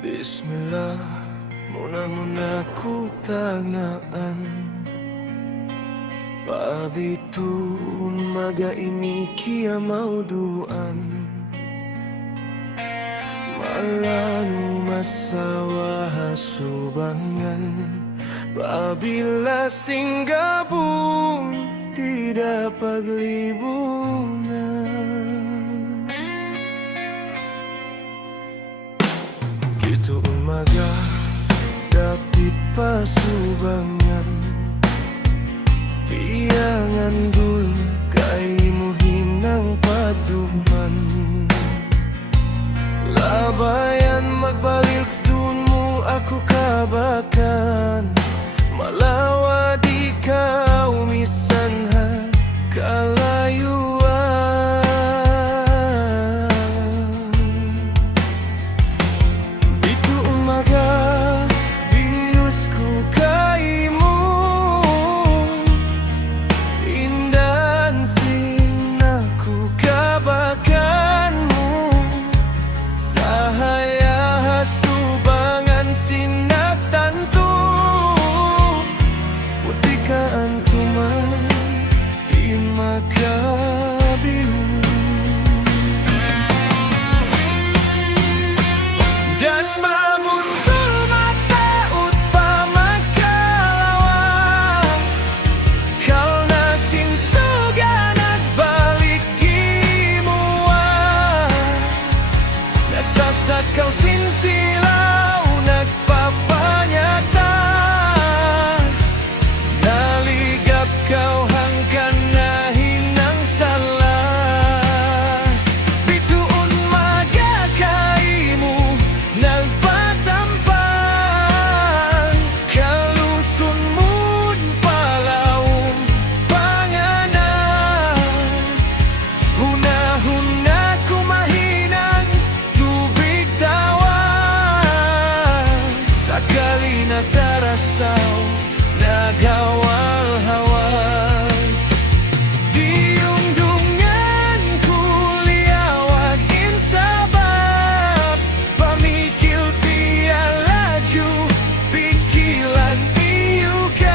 Bismillah, muna ku tagnaan Pabitun maga ini kia mauduan Malanu masawa hasubangan Pabila singgabung tidak paglibunan Itu umaga dapit pasubangan Piangan dul kaimu hinang paduman Labayan magbalik dunmu aku kabakan Malawa di kau misanha kalayuan Itu umaga biusku kaimu Indan sinaku kabakanmu Sahaya hasubangan sinak tantu Putika antuman imakabiu Dan mamuntul mata utpama kalawa Kal nasin suganag balik gimua Nasasat kau sinsilaw nagpapanyata Naligap kau hanggan na hinang salah Bituon magakaimu nagpatampan Kalusun mo'n palawong panganan Huna-huna kumahinang tubig tawan Sakali na tarasaw naghawal-hawal Diungdungan kuliyawagin sabab Pamikil pialaju pikilan iyukap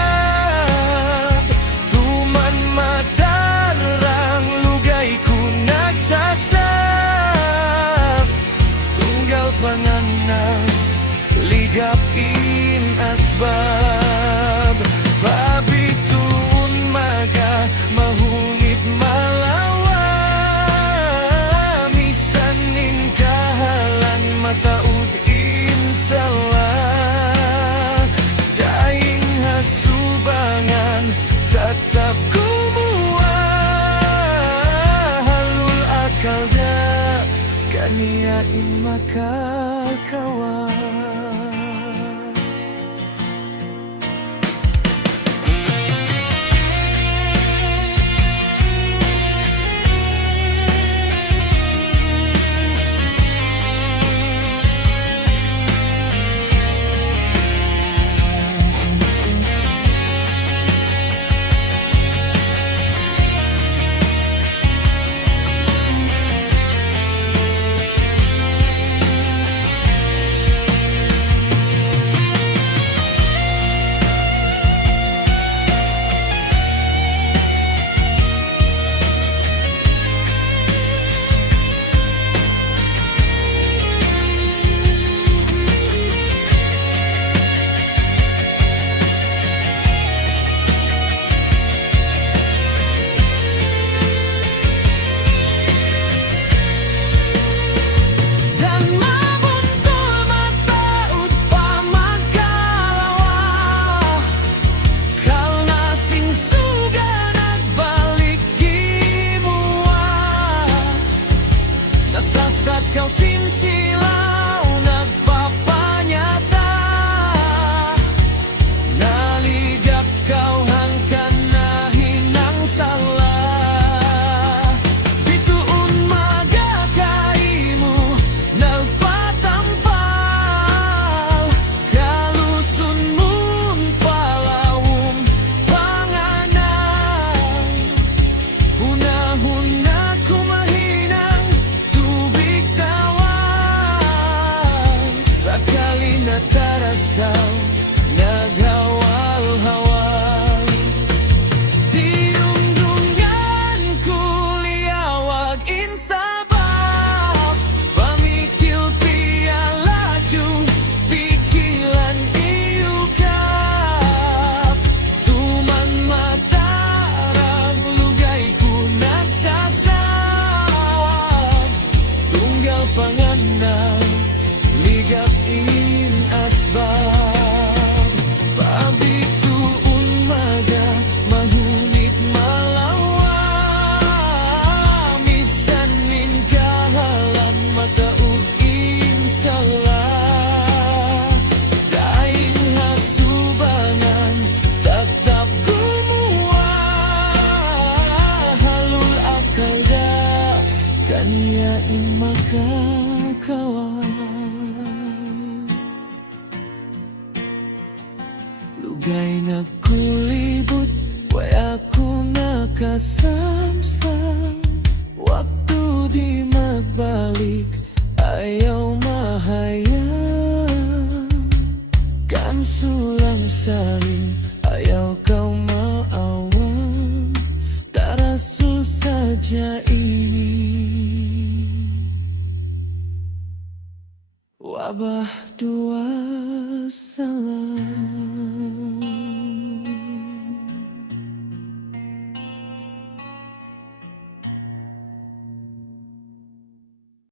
Tuman matarang lugay ku nagsasap Tunggal panganang ligap in asbab Pabitun maga mahungit malawa Misaning kahalan mataud insalah Daing hasubangan tetap kumua Halul akal da kaniain makakawan kaniain maka kawan lugay na kulibot way ako nakasamsam waktu di magbalik ayaw mahayang kan sulang saling ayaw kau maawang taraso saja ini wabah dua salam.